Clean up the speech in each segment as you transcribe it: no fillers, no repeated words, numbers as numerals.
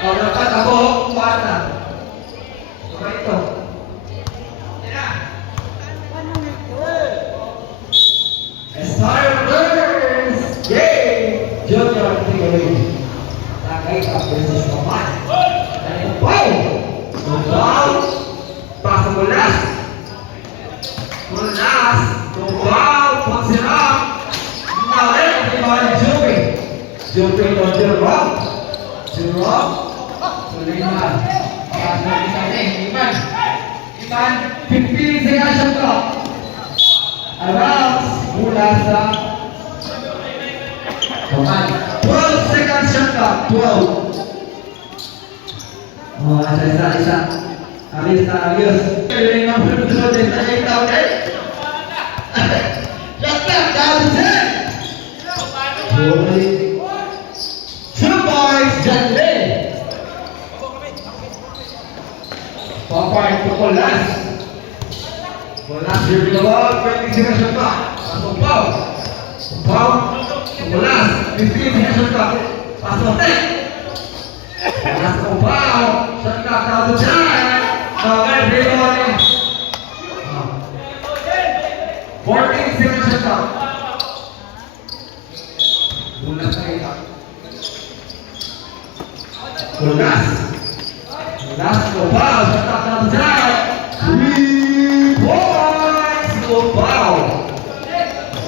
O, dapat ako, kumata. So, ito. Starters! Yay! Junior Tigre. Nakay ka versus naman. Ano pa? Tubaw. Pasa mulas. Mulas. Tubaw. Pagsirap. Nawin. Iman Joey. Joey o Jerome. Jerome. Suleiman. Pasa isa rin. Iman. Iman. 15 seconds shot clock. Around mula sa Kaman. 12 seconds shot clock. 12. Oh, isa. Ayos na ayos. Yung number 2 din sa 8 out eh. Shot clock. Down to 10. 2 points. John Lee. Papay Pukulas. Mulas dia bila bawah, 20 seconds shot clock. Pasok bau. Bau. Mulas, 15 seconds shot clock. Pasok tek. Mulas ke bau. Shot clock down to 10. Nawai rebound ni. 14 seconds shot clock. Mulas ke Mulas. Mulas ke bau. Shot clock down to 10. Wow!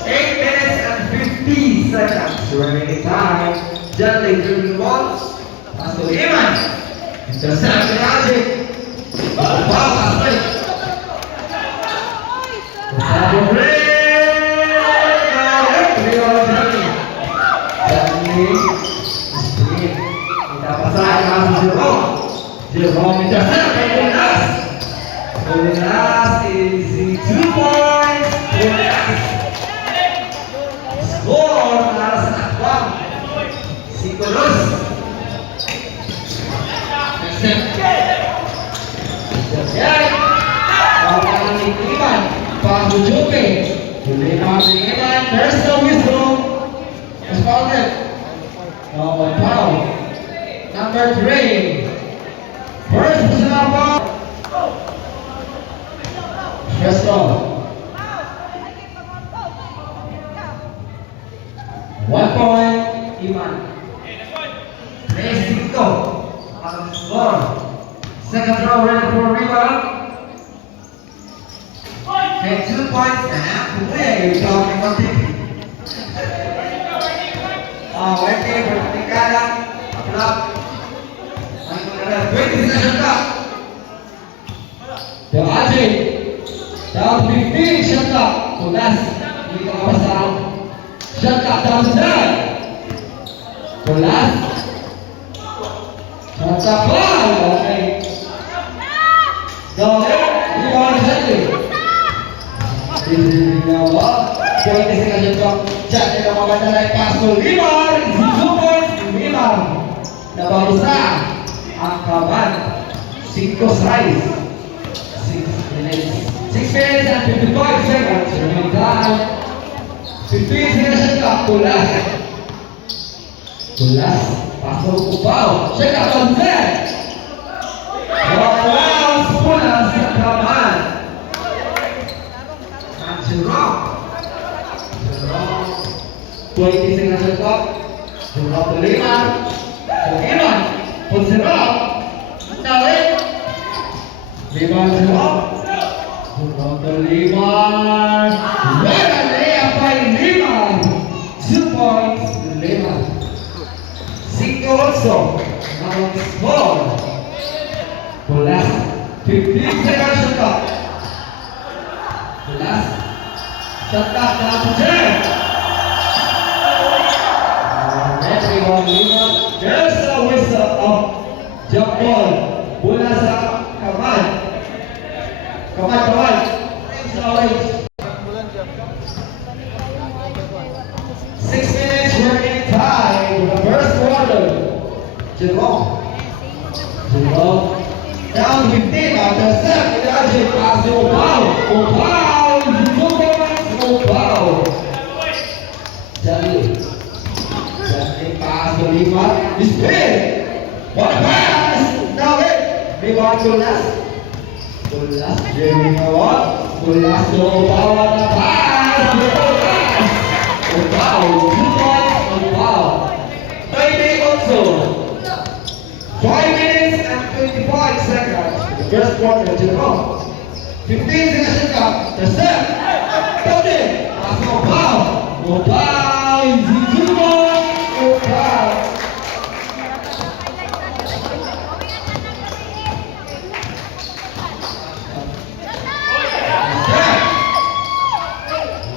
8 minutes and 50 seconds. Remaining time. John Lee dribbling the ball. Pass to Iman. Intercept the Ajit. Wow, pass play. Sabo play. John Lee. Kita pasang masuk Jerome. Jerome intercept. Last is 2 points. Score para sa Akbang. 5-2. Jadi, orang ini Iman, Pak Bujuke, Iman, there's no wisdom. Responded. Foul. Number 3. First personal foul. First off. 1 point, Iman. 3-5 ang score. Second row ready for rebound. Okay, 2 points and play. Talking about it. Waiting for Tikala. Club. 20 seconds left. The Ajit. Down 15 shot clock. Tulas. Hindi ka mapasaan. Shot clock down to 10. Tulas. Shot clock ball. Okay. Dollar. Rebound Jackie. Ball. 20 seconds shot clock. Jackie na mamadalay pass to Limar. 2 points. Limar. Nabarusa. Ang Kaman. 5 size. 6 minutes and 55 seconds. Remaining time. 15 seconds shot clock. Tulas. Tulas. Pasok ke bawah. Shot clock down there. Tulas. Tulas. Kaman. And Jerome. 20 seconds shot clock. Jerome to Limar. To Iman. To Jerome. Nawin. Limar Jerome. Jerome Limar. Layup by Limar. 2 points. Limar. 5 also. Now score. Tulas. 15 seconds shot clock. Tulas. Shot clock down to 10. Everyone Limar. There's a whistle of jump ball. Bola sa Kaman. Kaman. Orange. 6 minutes remaining time. The first quarter. Jerome. Down 15 after set. Ajit pass to Opal. Jadi pass to Limar. Display. What a pass. rebound Kulas. Kulas, Jeremy Nawal. Kulas, bawa na pass. Foul, 2 points on foul. 30 also. 5 minutes and 25 seconds. The first quarter to the ball. 15 seconds up. The step. Got it. That's no foul. No foul. Zizuma. No foul.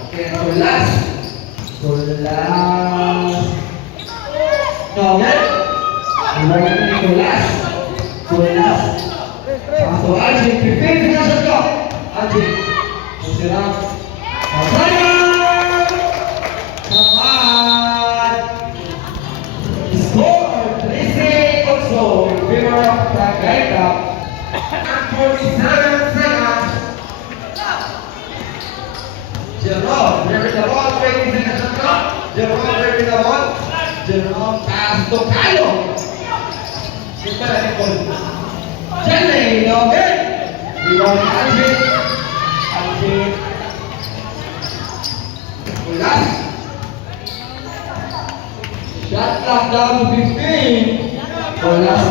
Okay, Kulas. Kulas. Okay. Kulas. Kulas. Masuk Ajin, 15 seconds up. Ajin. Berserang. Sayang. Kapan. Score. 3 also. In favor of Tagaita. And 47 seconds. Jerome, bring the ball, 20 seconds up. Jerome, bring the ball. Jerome, pass to Kyle. Kita ada gol. Jenny, okay. Rebound Ajit. Ajit. Kulas. Shot clock down 15. Kulas.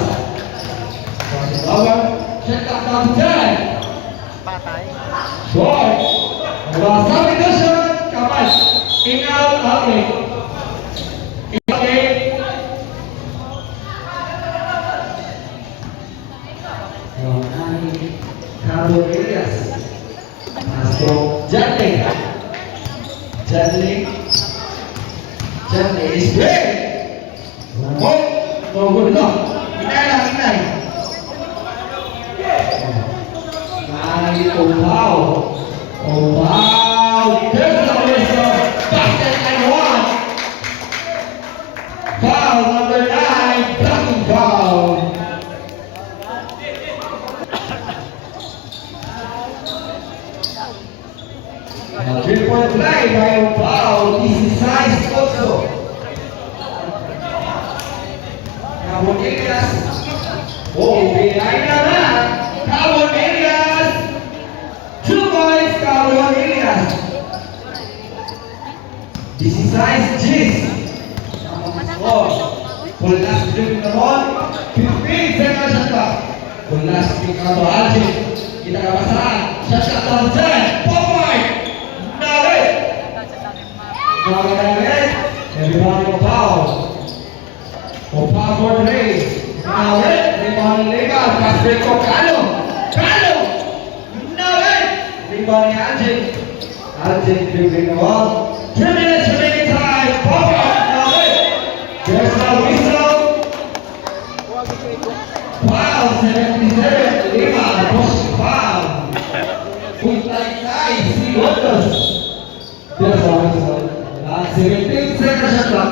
Masih bawah. Shot clock down 10. Short. Basah itu shot. Kapan? Ingat lagi. Kabur Elias masuk Jatling is great. No good enough. Inay. Mari Opao. There's the whistle. Basket and 1. Foul number 9. Blocking foul. 3-point play by Opao. This is size also. Kabur Elias. Behind the man. Kabur Elias. 2 points, Kabur Elias. This is size G's. Kulas dribbling the ball. 15 seconds shot clock. Kulas pick out to Ajit. Kita ke pasaran. Shot clock down 10. 4 point. Everybody Opao for 3. Now rebound legal. Pass break to Kalo. Rebound Ajit dribbling the ball. 3 minutes remaining time. There's no whistle. Foul 77. Lima push foul. Puntai Sigotos. There's no whistle. 17 seconds shot clock.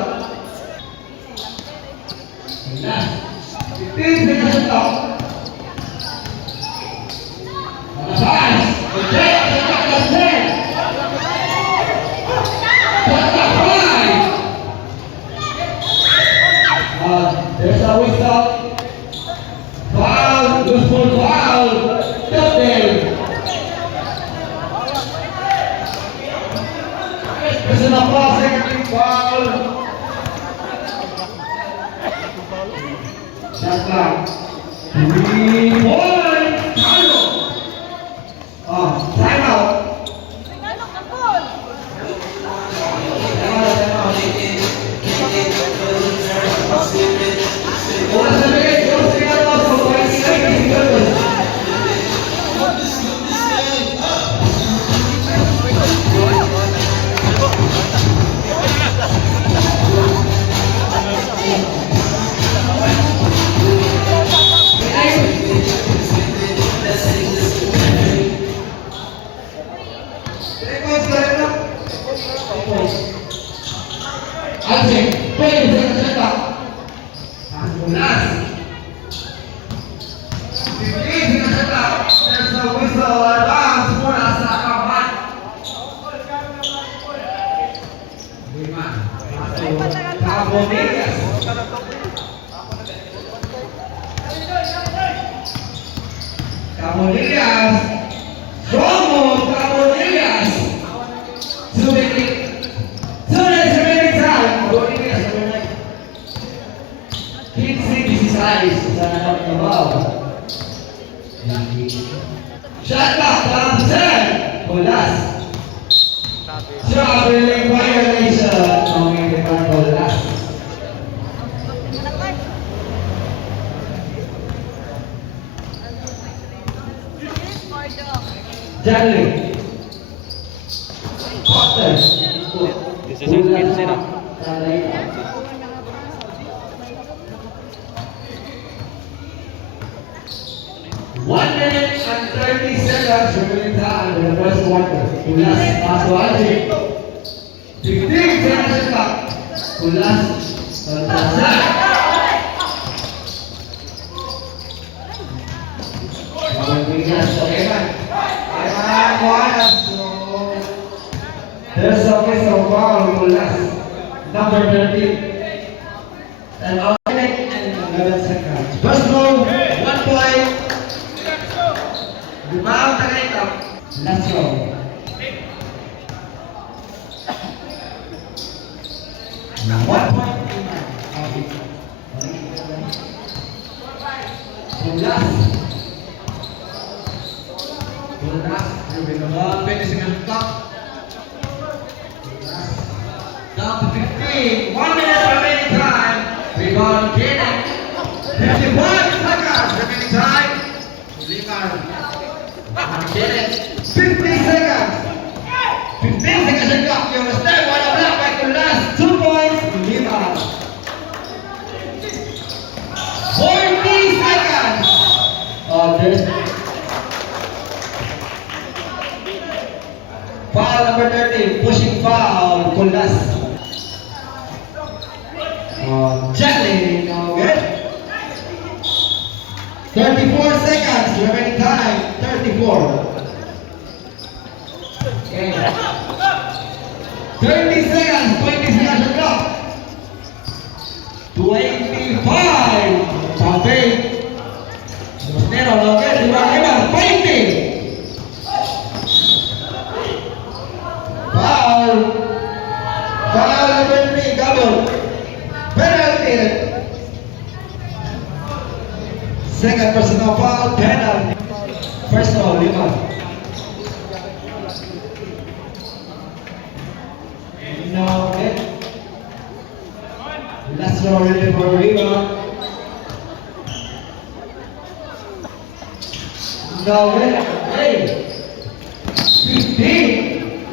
15 seconds shot clock. Pass. Okay, shot clock down 10. Shot clock 5. There's a whistle. Foul. Useful foul. Double. Personal foul, second foul. Shot clock. 3 points. Time out. Camonillas. Strong move, Camonillas. 2 minutes. 2 minutes remaining time. Camonillas, number 9. 15-16 sa nakabaw. Shot clock, down to 10. Kulas. Traveling violation. Ang ipang kulas. Janley. Potter. This is it, it's it up. 1 minute and 30 seconds remaining time in the first quarter. Kulas, pasok Alvin. 15 seconds shot. Kulas, Baltasar. Camonillas, Eman. Eman, Juanas. There's a miss of foul, Kulas. Number 13. And all minute and 11 seconds. First move, 1 point. Rebound Tagaytay. Let's go. One point. Kulas. Kulas. Moving the ball. Finishing on top. Down to 15. 1 minute remaining time. Rebound Kenan. 51 seconds remaining time. Liman. 50 seconds. 15 seconds and clock. You understand? One o'clock by Kulas. 2 points. Lima. 40 seconds. There's foul number 13. Pushing foul. Kulas. Janley. Now good. 34 seconds. Remaining time. 34. Okay. 30 seconds. 20 seconds on clock. 25. Pampay. Mostero. Now good. Lima. 20. Foul. Foul number 3. Double. Penalty. Second personal foul, penalty. First foul, Lima. No, okay. Last row ready for Lima. No, okay. Hey. 15.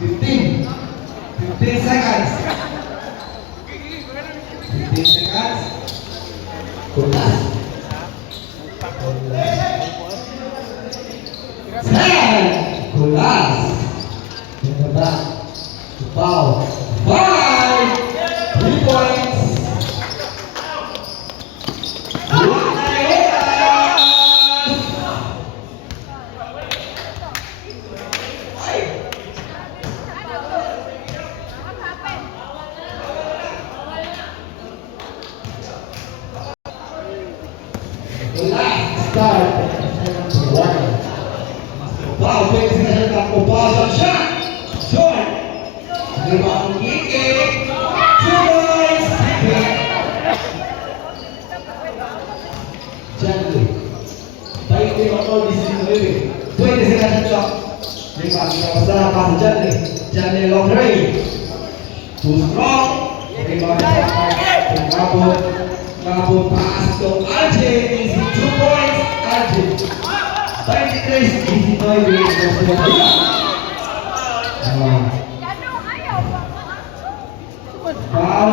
15. 15 seconds. 15 seconds. Kulas. 10. Kulas. In the back. Foul. 5. 3 points. Start. Wow, 20 seconds left for ball shot. Short. Rebound kicking. 2 points. Janley. Baik dia kontrol di sini sendiri. 20 seconds shot. Rebound kita pasang pas Janley. Janley long range. Too strong. Rebound kabut. Kabut pass to Arjun. Easy 2 points. Arjun. 23 easy boy with the foul. Wow.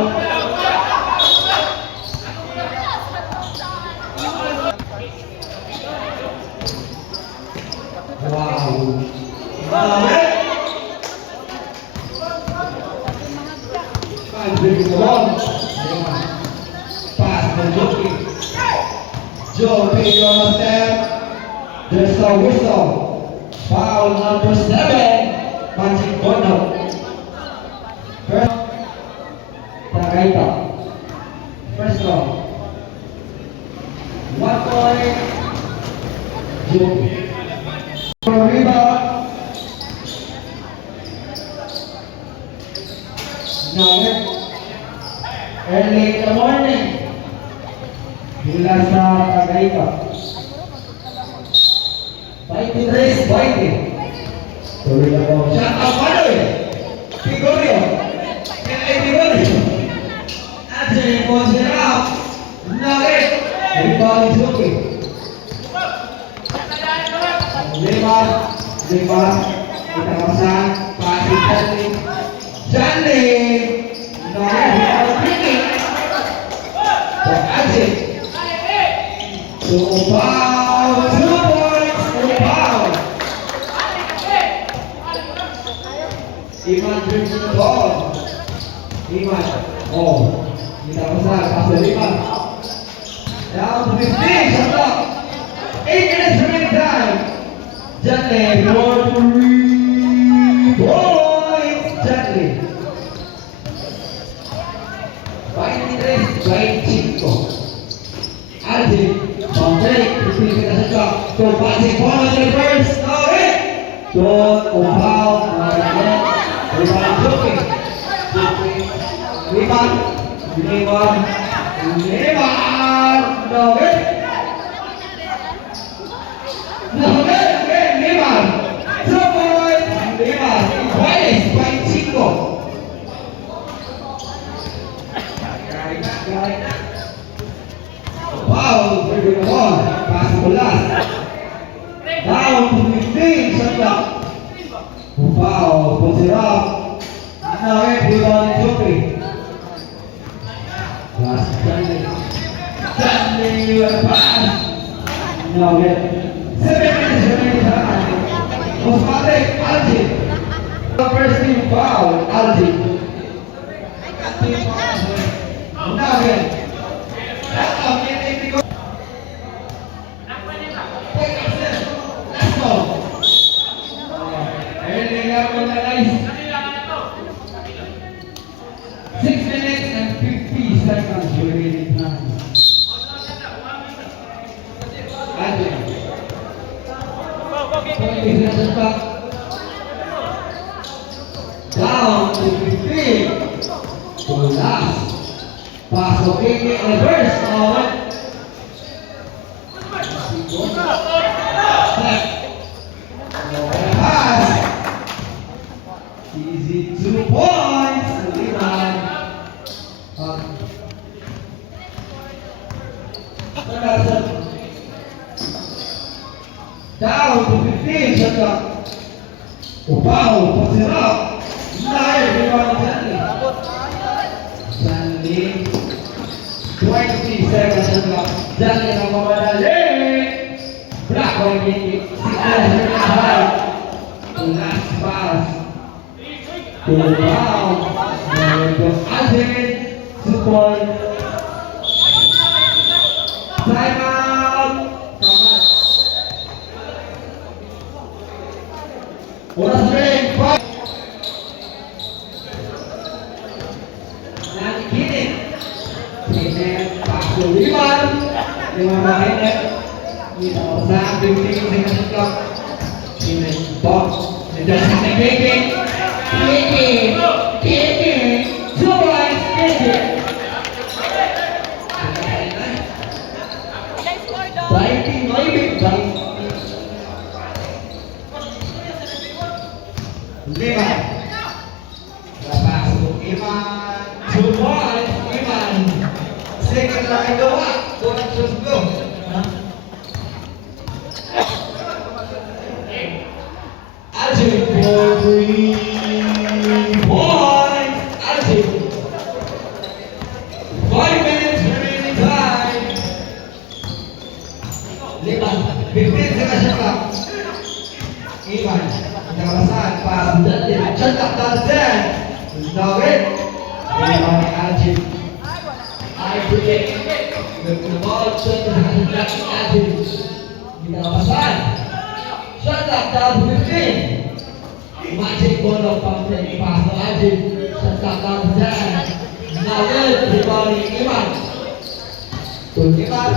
Bring the ball. Pass the Joki. Joki on the step. There's a whistle. Foul number 7. Magic Bono. First. Tagaytay. First round. 1 point. Joki. Rebound. Nugget. Early in the morning. Mula sa Tagaytay. Fighting race, fighting. Tuloy na po. Shot out, Manoy! Pigorio! Pigorio! At siya yung out. Nugget! Rebound is okay. Lima. Kita kawasan. Pasig Janley. Janley! Nugget! Rebound tricky. For Ajay. So, foul. 2 points for foul. Iman brings the ball. Iman. Oh. Kita besar. Pasal Iman. Down to 15. Shot clock. 8 minutes remaining time. Janley. 4 points. Janley. 23-25. Arjun. Bang-break. 15 minutes shot clock. So, passing ball on the reverse. No hit. Don't foul. Rebound Joki. Rebound. Nugget. Again, rebound. 2 points. Rebound. Iguales, 25. Foul. Bring the ball. Pass to last. Down to 15. Shot clock. Foul. Puts it up. Nugget. Rebound Joki. Last Janley. Janley with a pass. Nugget. 7 minutes remaining time. Osmane Alji. The first team foul. Alji. Nugget. Let's go. Early up on the ice. 6 minutes and 50 seconds remaining time. Adrian. 20 seconds back. Down to 15. To last. Pass to Kiki. Reverse. Step. Pass. Easy 2 points. Rebound. Down to 15, shot clock. Wow, puts it up. Nice rebound, Janley. Janley. 20 seconds, shot clock. Janley ang mamadali. Black on Kiki. 6 minutes high. Last pass. To wow. Ajay. 2 points. Time out. Oras break. Nakikinig. Sinet. Paso 5. 5 makinig. Kita ko sa 15 seconds clock. Sinet. Box. Nandiyan sa Kiki. Kiki. 2 points. Kiki. Biting, biting. Lima. Lepas untuk Iman. 2 points. Iman. Second lang ang gawa. Kurang susugo. Arjun. 3 points. Arjun. 5 minutes remaining time. 15 seconds shot clock. Iman. Kawasan pas Janley. Cetak dan Zen. Nugget. Rebound Arjun. Arjun. With the ball, Arjun. Kita kawasan. Cetak dan 15. Magic ball of Pampen. Pas to Arjun. Cetak dan Zen. Nugget. Rebound Iman. Iman.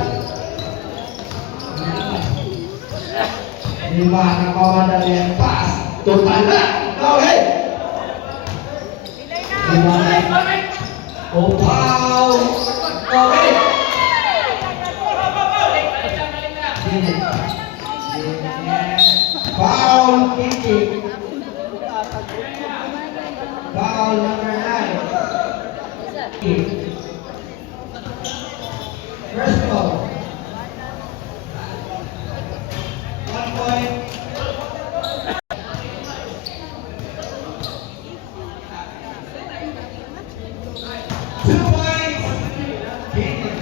Lima na pamadali ang pass. Total na. Go ahead. Lima na. Oh, foul. Go ahead. Foul kicking. Foul number 9. First ball. 1 point. 2 points. Kicking.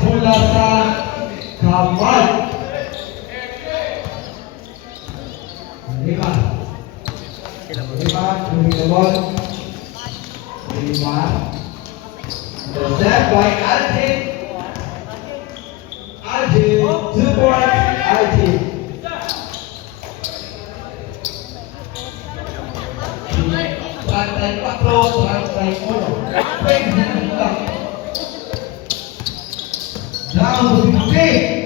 Bola sa kamay. Lima. Lima. Lumilabon. Lima. Set by Altin. Altin. 2 points. Altin. Rantai 4, rantai 1. Down to 15.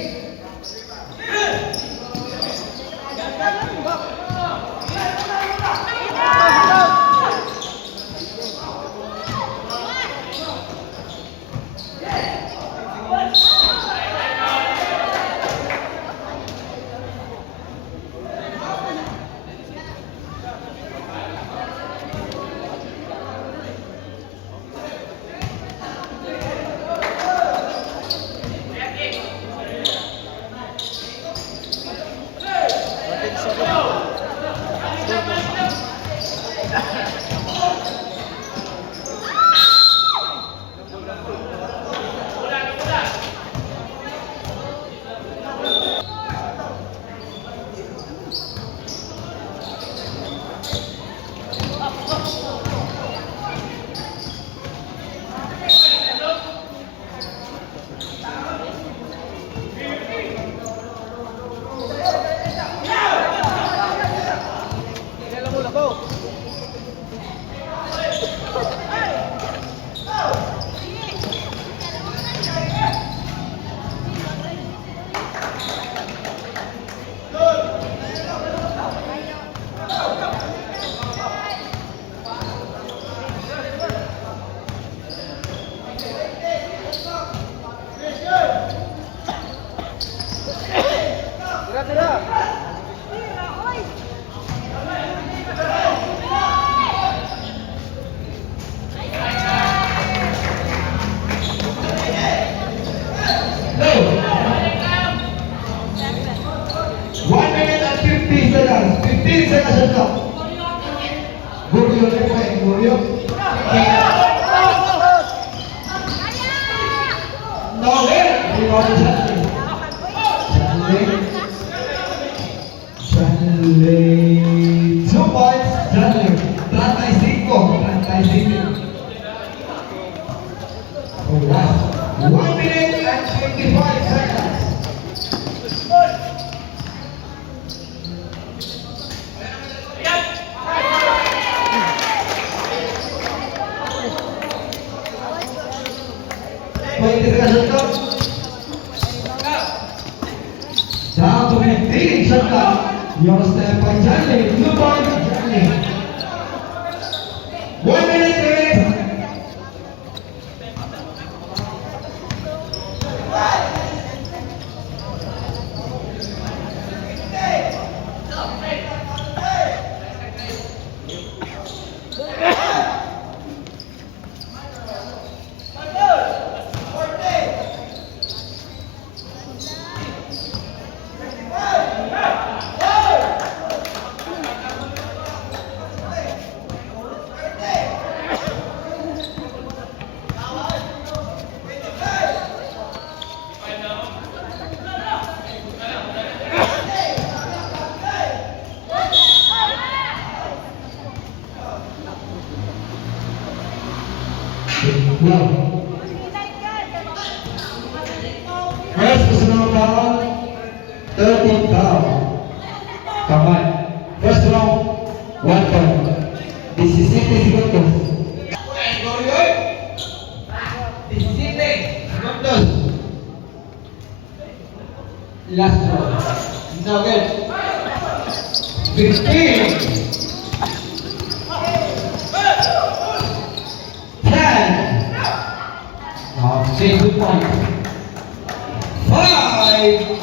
Down to 15, shut up. Your step by Johnny. 2 points, Johnny. 1 minute remaining. First personal foul, 13th foul. Last throw. Nugget. 15. 10. Now, save the point. 5.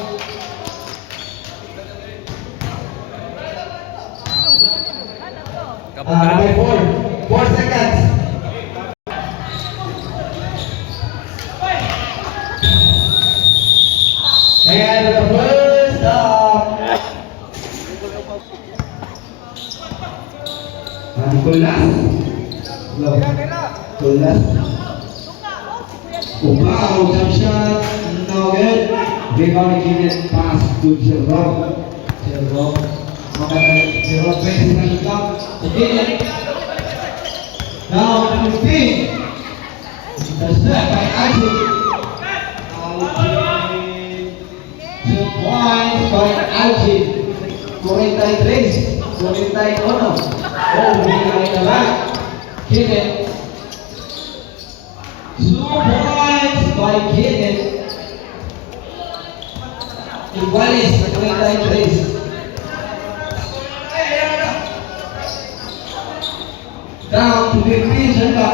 Kapag By 4. 4 seconds. And the first stop. Kulas. Low. Kulas. Wow, jump shot. No good. Rebound again. Pass to Jerome. Jerome. Jerome plays the shot. Again. Now 15. Intercept by Ajit. 2 points by Ajit. 43. 41. Oh, behind the back. Hit it. 2 points by Kenneth. Iguales, 43. Down to 15, Shaka.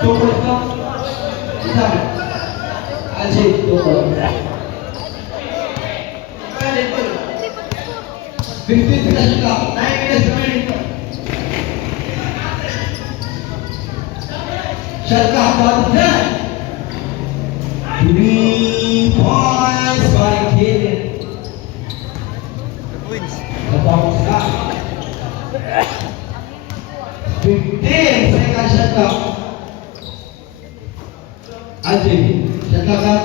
2 points up. Isang. Ajit, 2 points. 15 seconds, Shaka. 9 minutes remaining. Shaka down to 10. 3 points by Kenneth. Wins. The bounce up. 15 seconds shot clock. Ajay, shot clock up.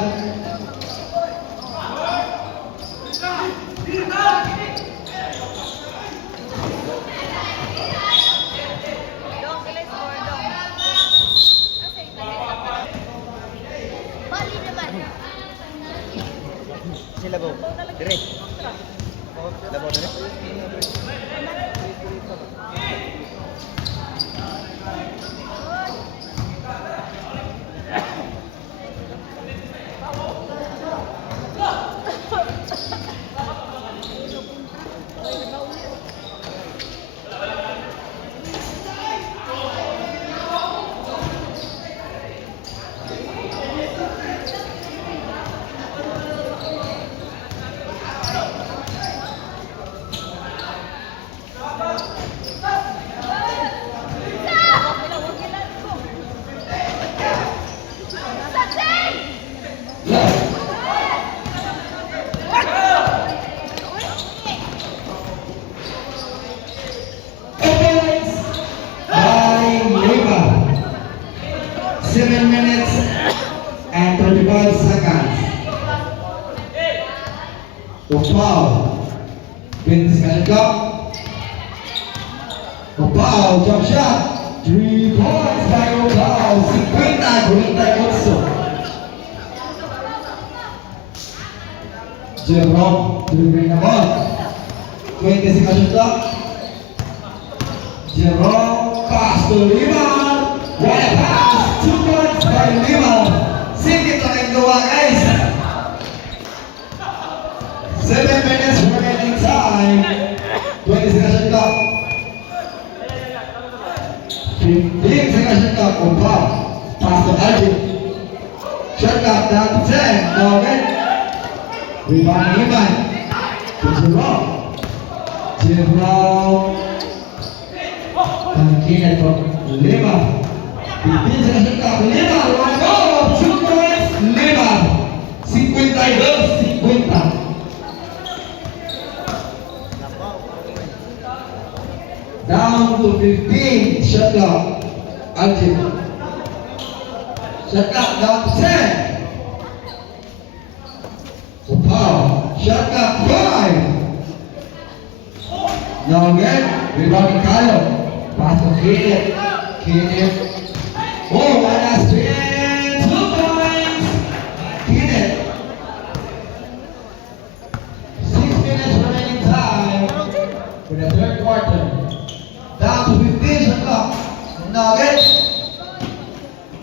Sila go. Dire. Labo dire. Opponents by Lima. 7 minutes and 25 seconds. Opal. 20 seconds clock. Opal, jump shot. 3 points by Opal. 50 also. Jerome, delivering the ball. 20 seconds clock. Jerome, pass to Lima. What a pass. 2 points by Lima. Sikit lang ang gawa, guys. 7 minutes remaining time. 20 seconds clock. 15 seconds clock. Opal. Pass to Ajit. Shot clock down to 10. No good. Rebound Iman. To Jerome. Jerome. Kenneth from Lima. 15 seconds clock. Lima. One goal. 2 points. Lima. 52-50. Down to 15. Shot clock. Ajit. Shot clock down to 10. Opal. Shot clock 5. Now again. Rebounding Kyle. Pass to Kenneth. Kenneth. Oh, one last spin. 2 points. Kenneth. 6 minutes remaining time for the third quarter. Down to 15 shot clock. Nuggets.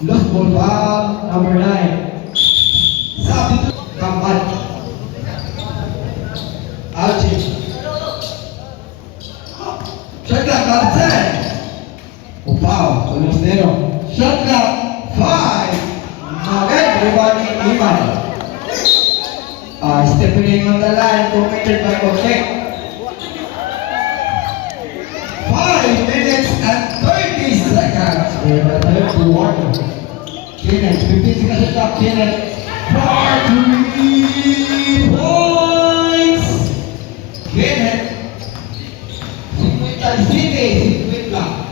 Lost ball foul number 9. Substitute. Kamal. Stepping on the line, 2 meters by Kotek. 5 minutes and 30 seconds. We're at the third quarter. Kenneth, 15 seconds shot clock. Kenneth, for 3 points. Kenneth, 50 lang.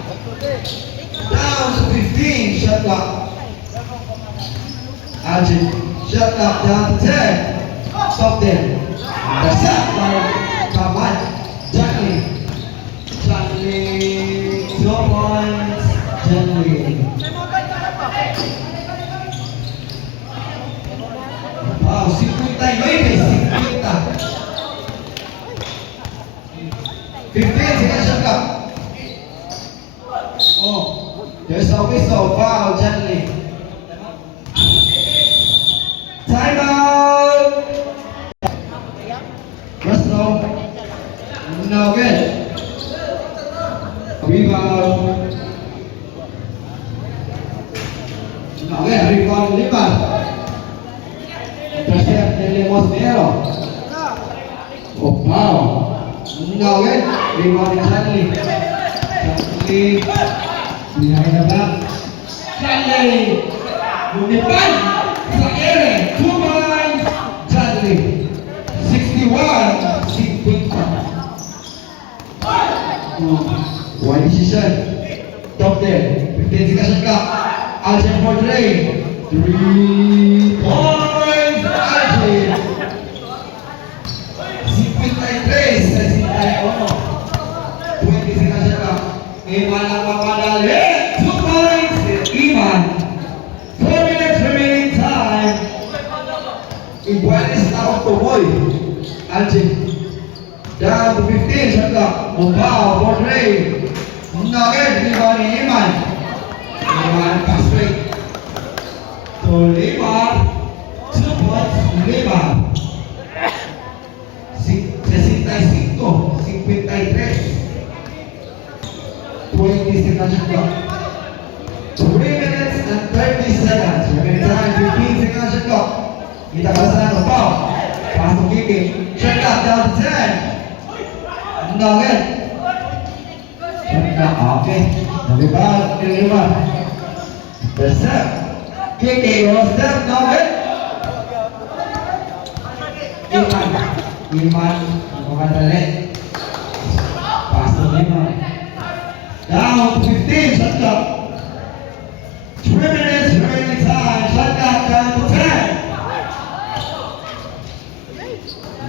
Down to 15 shot clock. Arjun, shot clock down to 10. Stop there. The shot by Kamal. Jacqueline. Jacqueline, 2 points. Jacqueline. Wow, 59, 15 seconds shot clock. Oh, there's a whistle. Foul, Jacqueline. Time out. First row. No good. Rebound. No good. Rebound lima. Intercept de Lemos Nero. Oh, wow. No good. Rebound ni Charlie. Charlie. Behind the back. Charlie. Lumipad. Sa ere. 2 points. Charlie. 61. 50. One decision. Top there. 15 seconds shot clock. Arjun for 3. 3 points. Arjun. 53. 61. 20 seconds shot clock. Iman ang mamadali. 2 points. Iman. 4 minutes remaining time. Igualis na ako tumoy. Arjun. Down to 15 shot clock. Mubao for 3. Nugget. Rebound ni Iman. Iman pass break. To Iman. 2 points. Iman. 65. 53. 20 seconds shot clock. 3 minutes and 30 seconds. Remaining time 15 seconds shot clock. Kita kasih Mubao. Pass to Kiki. Shot clock down to 10. Nugget. Okay. Nalibad, nalibad. The step. Kiki was step, Nugget. Iman. Makadali. Pass to Iman. Down to 15, shot clock. 3 minutes remaining time. Shot clock down to 10.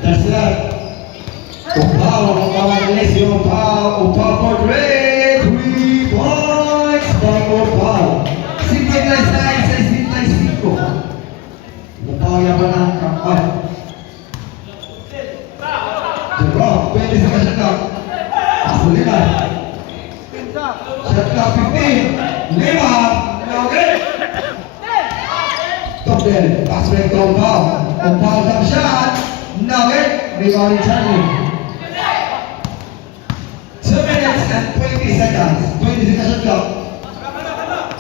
The step. Upao for 3 points by Upao. 56-65. Upao yaman ang kampan. Jerome, 20 seconds shot clock. Pasulinan. Shot clock 15. 5. Okay. Top there. Pass break to Upao. Upao jump shot. Nugget. Rebound Charlie. 2 minutes and 20 seconds. 20 seconds shot clock.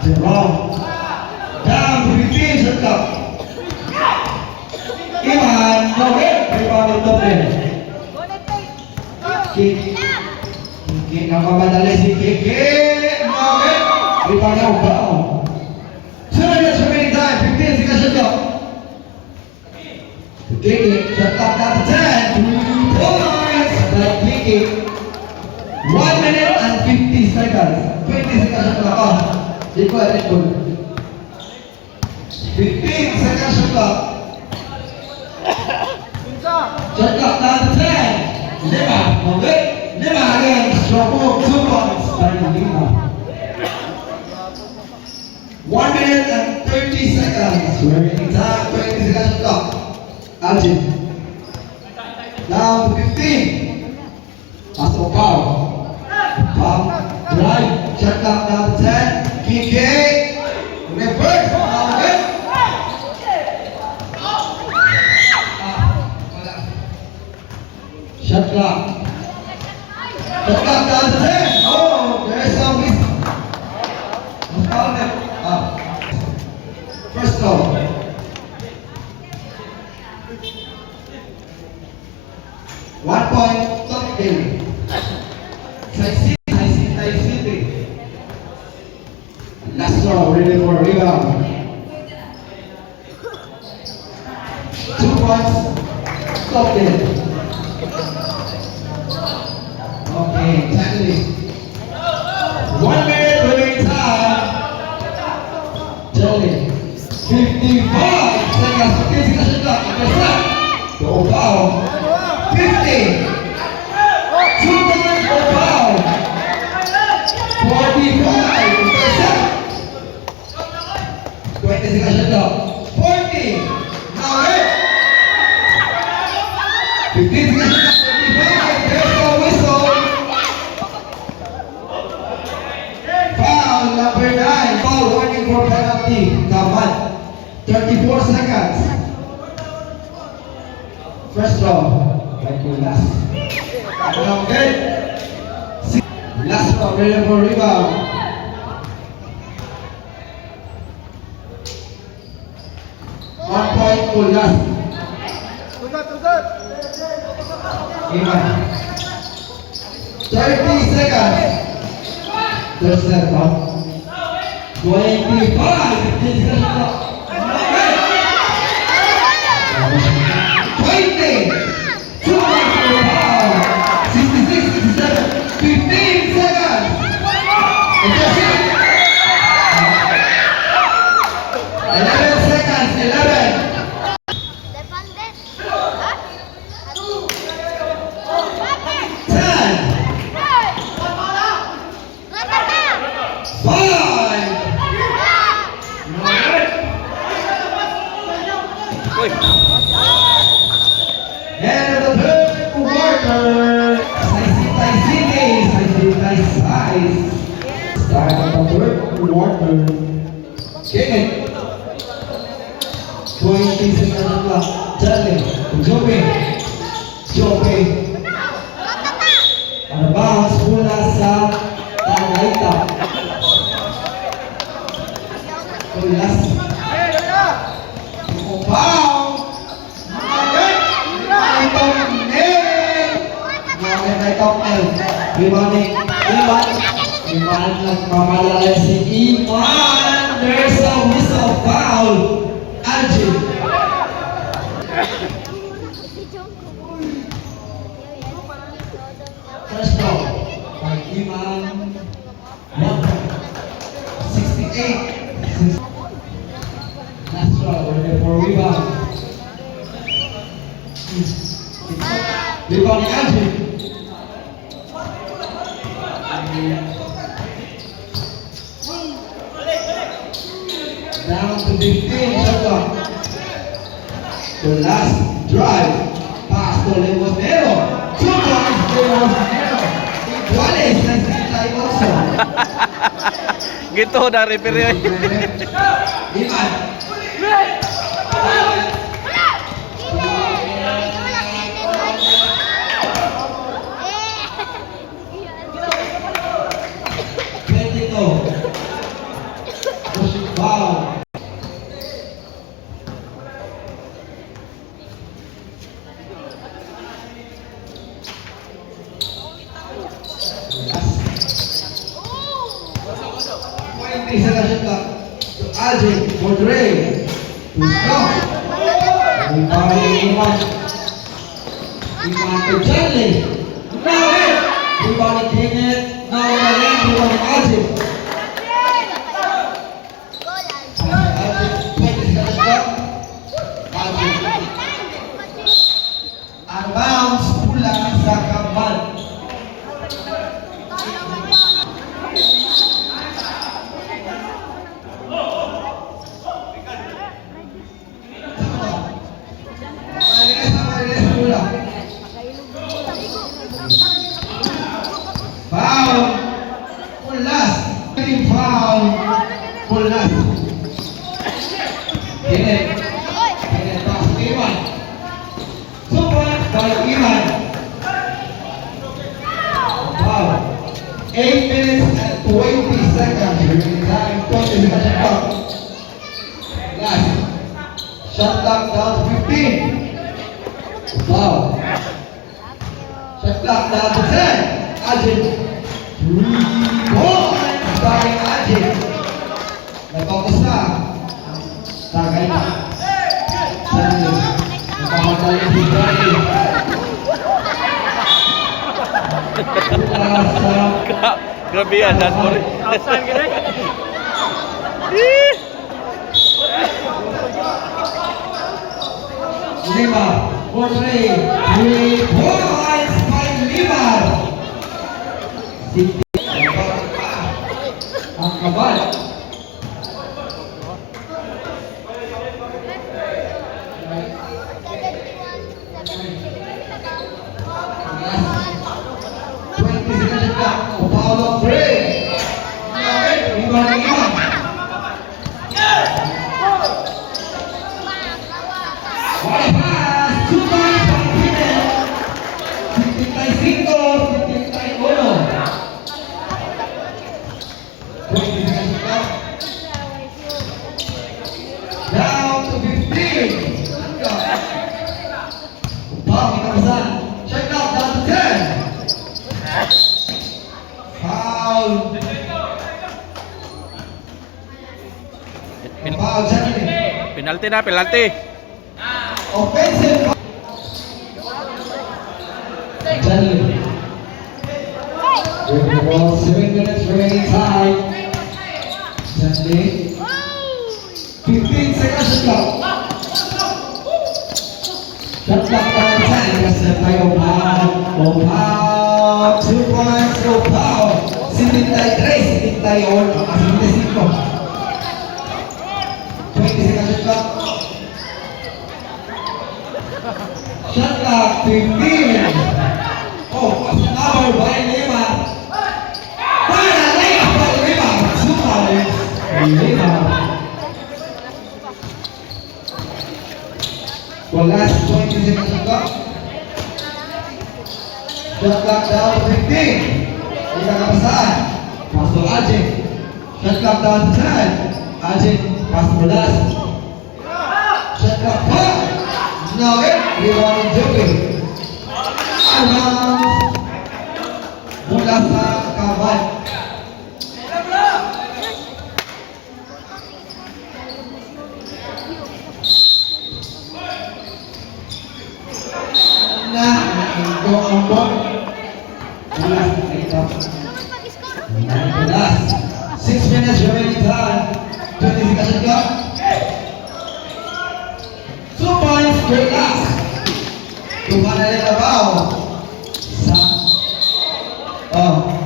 Jerome. Down to 15 shot clock. Iman. Nugget. Rebound top there. Kiki. Namamadali si Kiki. Nugget. Rebound niya Upao. 2 minutes remaining time. 15 seconds shot clock. Kiki, shot clock down to 10. 2 points by Kiki. 1 minute and 50 seconds. 20 seconds shot clock. Oh, equal. 15 seconds shot clock. Shot clock down to 10. Lima. Okay. Lima again. Strong move. 2 points by Lima. 1 minute and 30 seconds. Remaining time. 20 seconds shot clock. Arjun. Down to 15. Pass to Upao. Upao. Drive. Shot clock down to 10. Kiki. Reverse. Okay. Shot clock. Shot clock down to 10. Oh, there's a miss. First goal. 1 point, Tokyo. Sai City. Last row, ready for rebound. 2 points, Tokyo. Okay, tackling. 1 minute remaining time. Jelly. 55 seconds. 15 seconds left. Understand? Go foul. 50. 2 points for foul. 45. Understand? 20 seconds left. 40. Now it. 15 seconds left. 45. There's no whistle. Foul number 9. Foul warning for penalty. Come on. 34 seconds. First row. Like your last. Okay. Last row. Ready for rebound. One point for last. Iman. 30 seconds. There's that one. 25. 15 seconds. 20. 2 points for foul. 66, 67. 15 seconds. And that's it. 11 seconds. 11. 10. 5. And the third quarter. Size. Start of the third quarter. Kick it. 20 seconds left. Jelly. Jobe. Ano bounce mula sa Tagayta. Tulas. Wow! Iman nagmamalala si Iman. There's a whistle foul. Algie. First row by Iman. 68. Last row, ready for rebound. Rebound ni Algie. Down to 15, shot clock. The last drive. Pass to Limosnero. 2 points to Limosnero. Iguales, nag-sitay also. Gitu dari periode. Iman. Wow. Isa na siya to Algie, Modre, to Scott. Iman to Jelly. Iman to Kenneth. Now Iman to Algie. Bounce pula sa kambal. Pula. Foul. Pulas. Foul. Pulas. Kenneth pass to Iman. By Iman. Wow. 8 minutes and 20 seconds. Remaining time 20 seconds left. Last. Shot clock down to 15. Foul. Shot clock down to 10. Ajit. 3 points by Ajit. Nagpapos na. Tagay na. Sandy. Nagpamadali si Sandy. Grabe yan, dan mo rin. Lima. For 3. 3 points by Lima. City. Ang kabal. Down to 15. Wow, kinabasan. Shot clock down to 10. Foul. Foul, Janine. Penalty na, penalty. Offensive. Janine. With the ball, 7 minutes remaining time. Janine. 15 seconds to go. Shot clock down to 10. Kasi tayo foul. Foul. 2 points. Foul. 73. 71. 75. 20 seconds to go. Shot clock 15. Oh, pass an hour by Lima. Final layup by Lima. 2 points. Lima. For last 20 seconds to go. Shot clock down to 15. Kita kapasan. Pass to Ajit. Shot clock down to 10. Ajit. Pass to Mulas. Shot clock 5. No hit. Rebound Joki. Around. Mulas na kawan. Nah, itu ombak. Mulas na ito. 6 minutes remaining time. 20 seconds to go. 2 points per last. Tumanan na ba? Sa oh.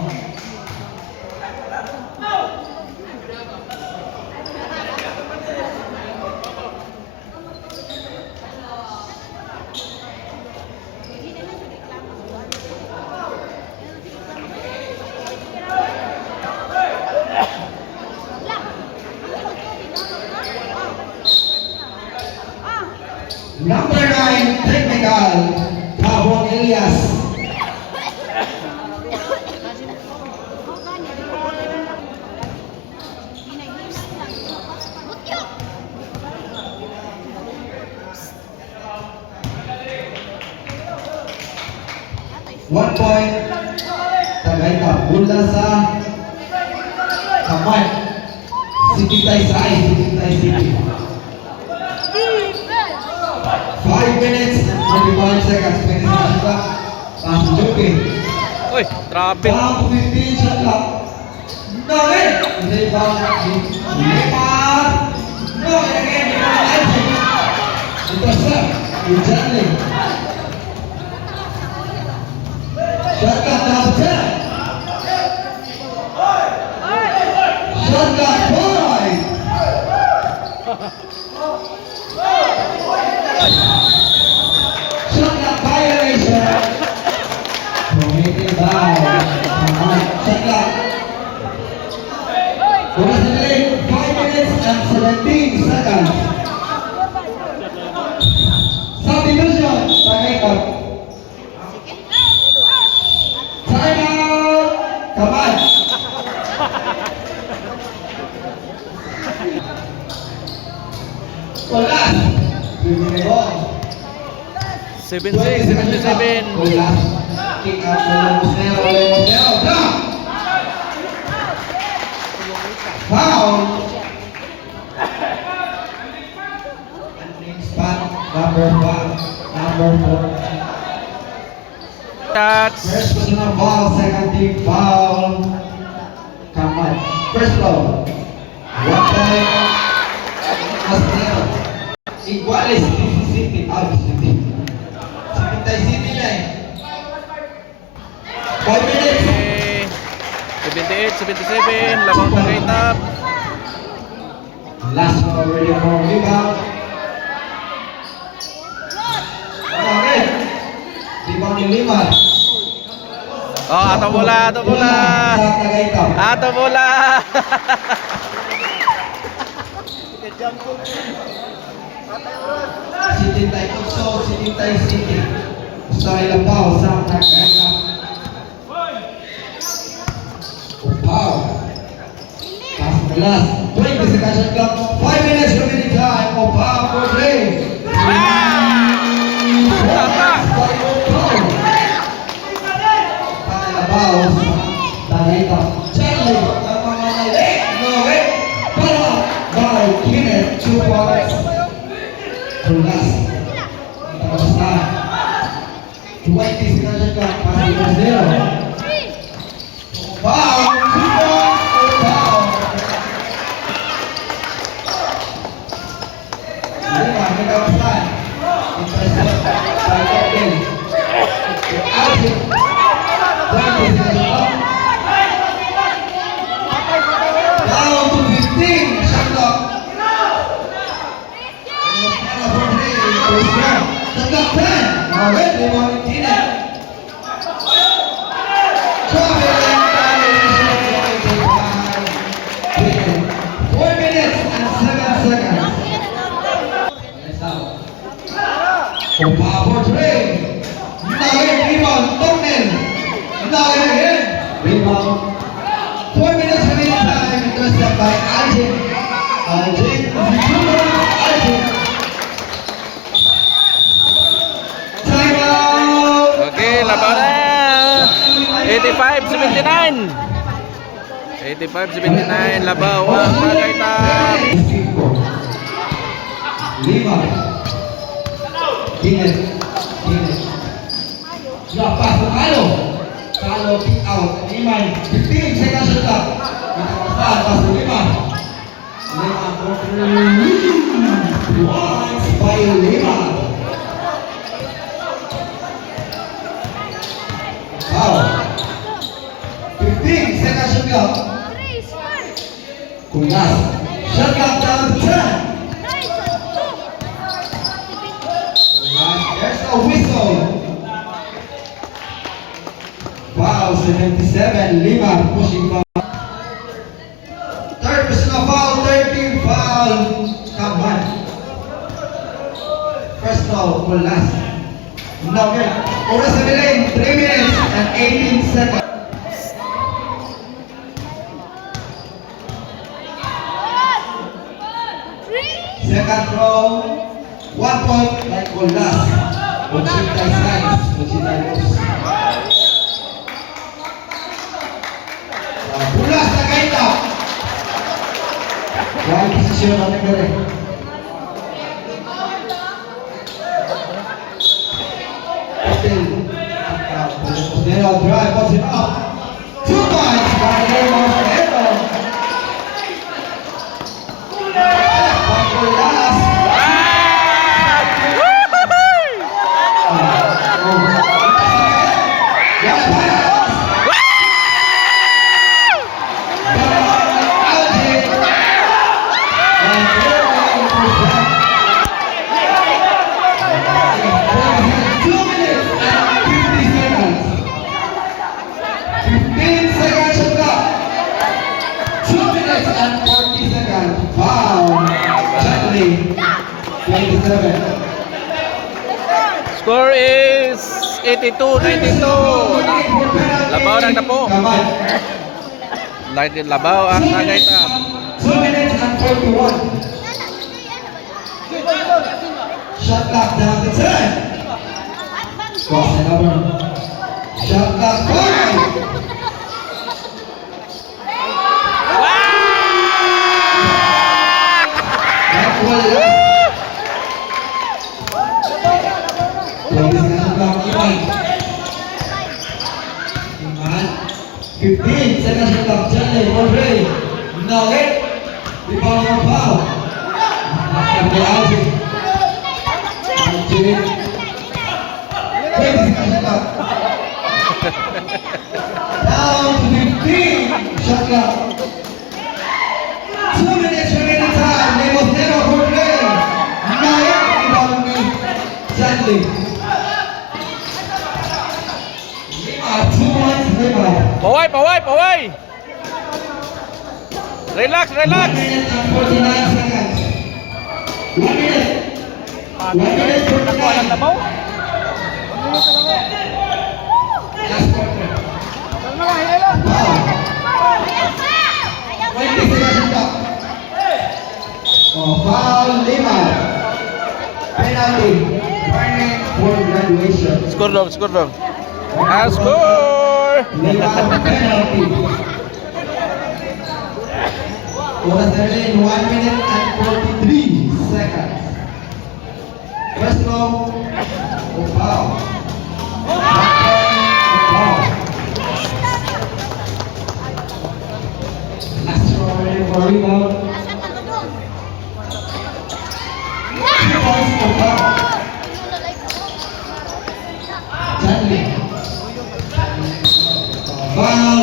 Number 9, technical, Pabong Elias. One point, tagay ka, mula sa kamay. Sikitay sa ay, sikitay city. 5 minutes and 25 seconds. 20 seconds pa. Pass to Joki. Uy, grabe. Down to 15 shot clock. No hit. Rebound. Rebound. No hit again. Intercept. Janine. Shot clock down to 10. Shot clock 5. Shot clock violation. Committed by shot clock. Bonus delay 5 minutes and 17 seconds. Substitution. Time out. Time out. Come on. Wala. 3 minutes ball. 7-6, 77. Kulas. Kick out ng Mosnero. Block! Foul! Next spot, number 4. Shots. First personal foul, second team foul. Come on. First foul. One time. Mosnero. Iguales, City. City. City na eh. 5 minutes. 78, 77. Labaw Tagaytay. Last one ready for rebound. Okay. Rebound yung 5. Oh, ato bola. Sa Tagaytay. Ato bola. City tayo so City. Sa Ilabaw sa Tagaytay. Wow. Pass the last 20 seconds clock. 5 minutes remaining time. Wow for play. Down to 15, shot clock. Shot clock 10. Now wait, they want to get it. Travel and 4 minutes and 7 seconds. Nice out. For three. Now rebound, Tongnen. Now again, rebound. 4 minutes remaining time, intercept by Arjun. Time out! Okay, labaw na. 85-79. 85-79. Labaw ang Tagaytay. 5. Ginet. Lepas Kalo. Kalo kick out. Iman. 15 seconds shot clock. Kita pasal pas 5. 5 points by 5. Wow. 15 seconds shot clock. Kulas. Shot clock down to 10. There's a whistle. Foul 77, Lima pushing foul. Third personal foul, 13 foul. Come on. First foul for last. No good. Oras na bilin, 3 minutes and 18 seconds. Second row, 1 point like Colas. Ochita Science, Ochita Luz. Pulas Tagaytay. Why position on the correct? Mosnero drive, puts it up. 2 points by Mosnero. By Colas. Score is 82-92. Labaw ng Dapo. Labaw ang Tagaytay. 2 minutes and 41. Shot clock down to 10. Cross and over. Shot clock 5. That was last. 20 seconds clock. Iman. 15 seconds clock. Charlie, Rodri. No hit. Rebound on foul. After Alvin. 20 seconds clock. Down to 15. Shot clock. 2 minutes remaining time. Limosnero for play. Naya. Rebound ni Charlie. 2 points. Rebound. Paway, paway, paway! Relax, 1 relax! minute and 49 seconds. 1 minute. 1 minute 49. Labaw? Last quarter. Wow. 20 seconds clock. Oh, foul, lima. Penalty. Warning for graduation. Score dong, score dong. Score! Lima penalty. Oras na rin, 1 minute and 43 seconds. First row, oh, foul. Foul. Last row ready for rebound. 2 points for foul. Charlie. Foul.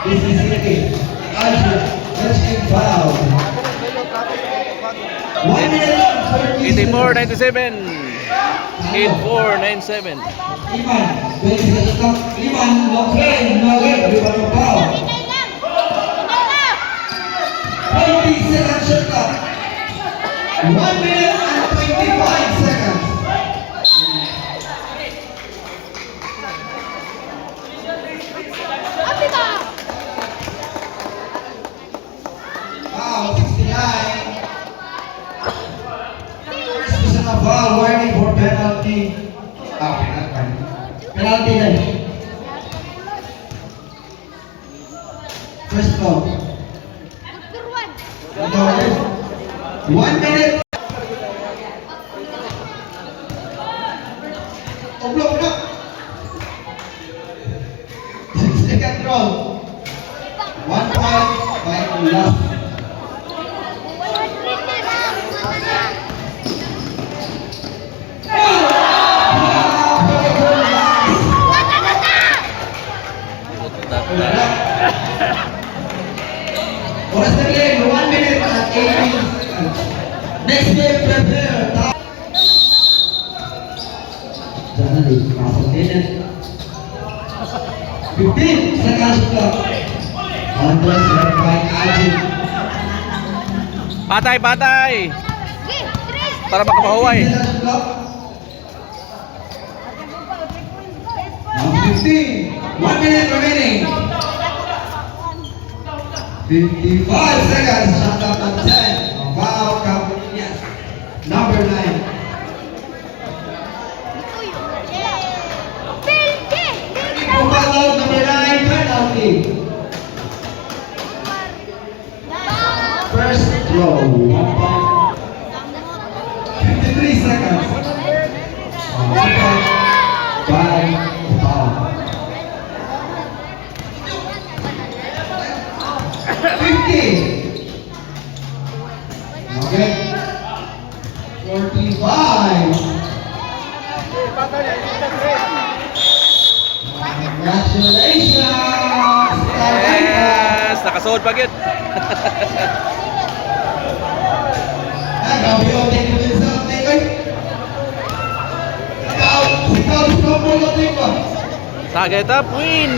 This is it. Alfred, let's get foul. 1 minute and 30 84-97. 84-97. Iman, 20 seconds clock. Iman, no play, no game. Rebound for foul. 20 seconds shot clock. 1 minute and 25 seconds. Foul, 69. First personal foul, warning for penalty. Penalty then. First foul. No, 1 minute. Oblong na. 6-second roll. 1 point by last. Oras na rin, 1 minute and 18 seconds. Next game, prepare. Jangan masuk minute. 15 seconds clock. Andres led by Ajit. Patay, patay! Para makapahuway. 15 seconds clock. Now 15. 1 minute remaining. 55 seconds. Shot clock at 10. Foul count. Yes. Number 9. Foul number 9 penalty. First throw. 1 point. 53 seconds. 1 point by foul. 50. Okay. 45. Congratulations! Yes! Nakasuod pa gid. Grabe yung take it sa take it. Ikaw, ikaw mo na take it. Sagay tap win!